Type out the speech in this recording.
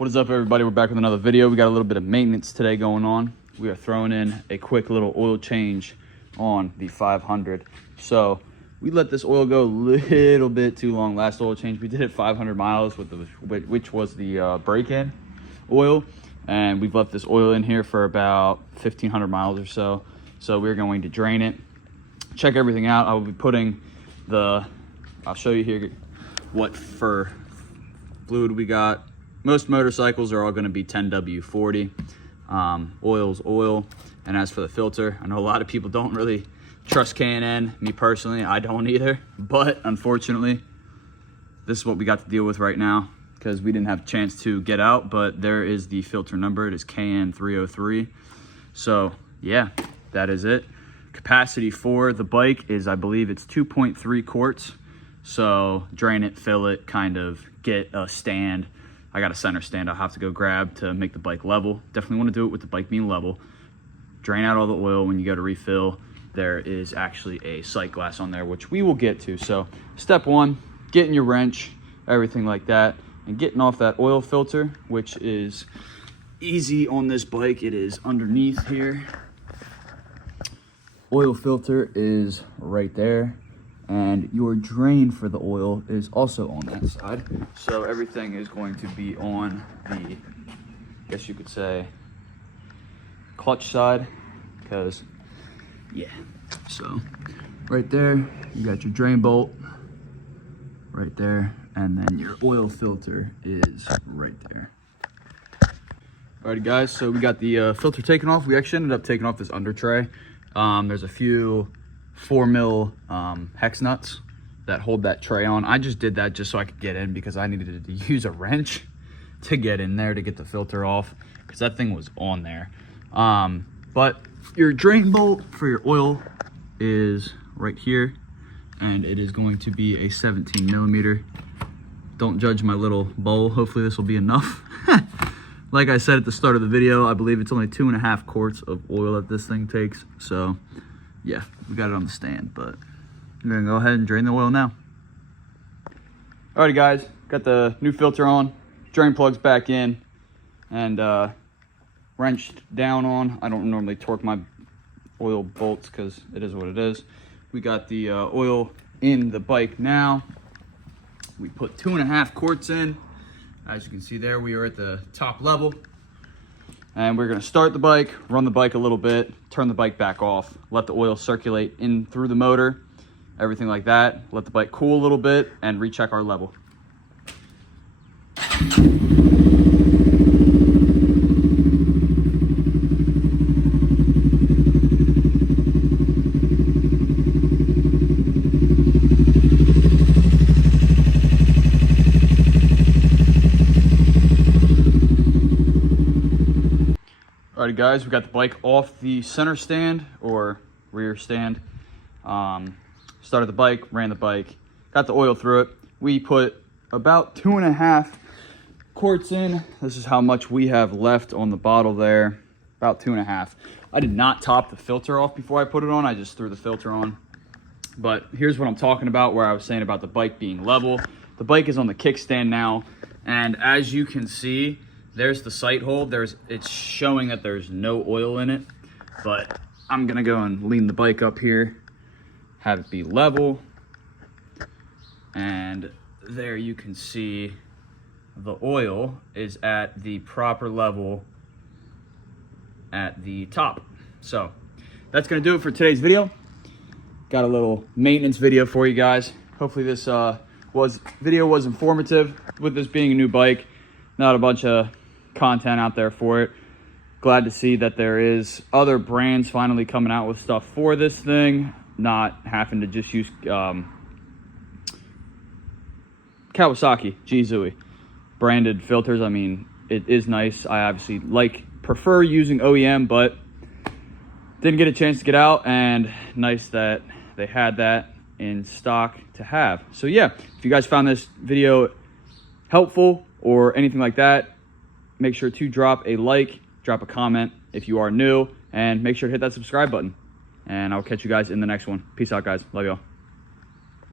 What is up, everybody? We're back with another video. We got a little bit of maintenance today going on. We are throwing in a quick little oil change on the 500. So we let this oil go a little bit too long. Last oil change we did at 500 miles with which was the break-in oil, and we've left this oil in here for about 1,500 miles or so. So we're going to drain it, check everything out. I will be putting I'll show you here what for fluid we got. Most motorcycles are all going to be 10W40. Oil's oil. And as for the filter, I know a lot of people don't really trust K&N. Me personally, I don't either. But unfortunately, this is what we got to deal with right now because we didn't have a chance to get out. But there is the filter number. It is KN303. So yeah, that is it. Capacity for the bike is, I believe it's 2.3 quarts. So drain it, fill it, kind of get a stand. I got a center stand I'll have to go grab to make the bike level. Definitely want to do it with the bike being level. Drain out all the oil. When you go to refill, there is actually a sight glass on there, which we will get to. So step one, getting your wrench, everything like that, and getting off that oil filter, which is easy on this bike. It is underneath here. Oil filter is right there. And your drain for the oil is also on that side. So everything is going to be on the, I guess you could say, clutch side, because, yeah. So right there, you got your drain bolt right there, and then your oil filter is right there. Alrighty guys, so we got the filter taken off. We actually ended up taking off this under tray. There's a few 4mm hex nuts that hold that tray on. I just did that just so I could get in because I needed to use a wrench to get in there to get the filter off because that thing was on there. But your drain bolt for your oil is right here, and it is going to be a 17mm. Don't judge my little bowl. Hopefully this will be enough. Like I said at the start of the video, I believe it's only 2.5 quarts of oil that this thing takes. So yeah, we got it on the stand, but I'm gonna go ahead and drain the oil now. Alrighty guys, got the new filter on, drain plugs back in, and wrenched down on. I don't normally torque my oil bolts because it is what it is. We got the oil in the bike now. We put 2.5 quarts in. As you can see there, we are at the top level. And we're gonna start the bike, run the bike a little bit, turn the bike back off, let the oil circulate in through the motor, everything like that. Let the bike cool a little bit and recheck our level. Alrighty guys, we got the bike off the center stand or rear stand. Started the bike, ran the bike, got the oil through it. We put about 2.5 quarts in. This is how much we have left on the bottle there, about 2.5. I did not top the filter off before I put it on. I just threw the filter on. But here's what I'm talking about, where I was saying about the bike being level. The bike is on the kickstand now, and as you can see, there's the sight hole. It's showing that there's no oil in it, but I'm gonna go and lean the bike up here, have it be level, and there you can see the oil is at the proper level at the top. So that's gonna do it for today's video. Got a little maintenance video for you guys. Hopefully this video was informative. With this being a new bike, not a bunch of content out there for it. Glad to see that there is other brands finally coming out with stuff for this thing, not having to just use Kawasaki G-Zui branded filters. I mean, it is nice. I obviously prefer using OEM, but didn't get a chance to get out, and nice that they had that in stock to have. So yeah, if you guys found this video helpful or anything like that, make sure to drop a like, drop a comment if you are new, and make sure to hit that subscribe button. And I'll catch you guys in the next one. Peace out, guys. Love y'all.